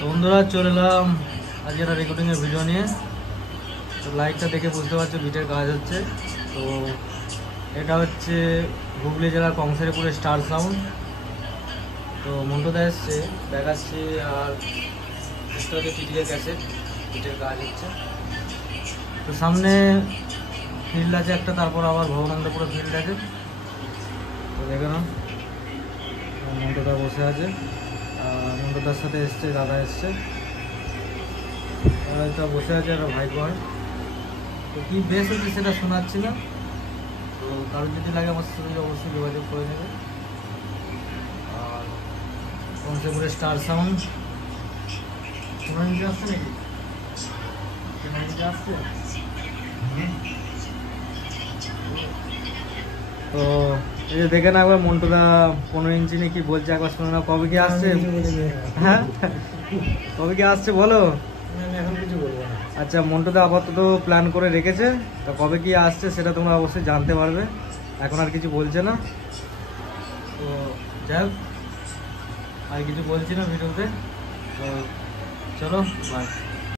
তো বন্ধুরা চলে এলাম আজকে একটা রেকর্ডিংয়ের ভিডিও নিয়ে। তো লাইটটা দেখে বুঝতে পারছো বিটের কাজ হচ্ছে। তো এটা হচ্ছে হুগলি জেলার কংসারীপুরের স্টার সাউন্ড। তো মন্টুদা এসছে দেখাচ্ছি, আর এটা হচ্ছে টিটিএর ক্যাসেট, বিটের কাজ হচ্ছে। তো সামনে ফিল্ড আছে একটা, তারপর আবার ভবনন্দপুরে ফিল্ড আছে। তো দেখে নাও মন্টুদা বসে আছে, মন্টুদার সাথে এসছে দাদা এসছে, হয়তো বসে আছে একটা ভাই কয়। তো কী বেশ হচ্ছে সেটা শোনাচ্ছি না। তো কারোর যদি লাগে আমার সাথে অবশ্যই যোগাযোগ করে নেবে। আর কংসারীপুরে স্টার সাউন্ড 15 ইঞ্চি আসছে নাকি, 15 ইঞ্চি আসছে। তো এই যে দেখে না একবার মন্টুদা 15 ইঞ্চি নিয়ে কি বলছে, একবার শুনে না। কবে কি আসছে? হ্যাঁ কবে কি আসছে বলো। এখন কিছু বলবো না। আচ্ছা, মন্টুদা আপাতত প্ল্যান করে রেখেছে, তো কবে কি আসছে সেটা তোমরা অবশ্যই জানতে পারবে। এখন আর কিছু বলছে না। তো যাই হোক, আর কিছু বলছি না ভিডিওতে। তো চলো বাই।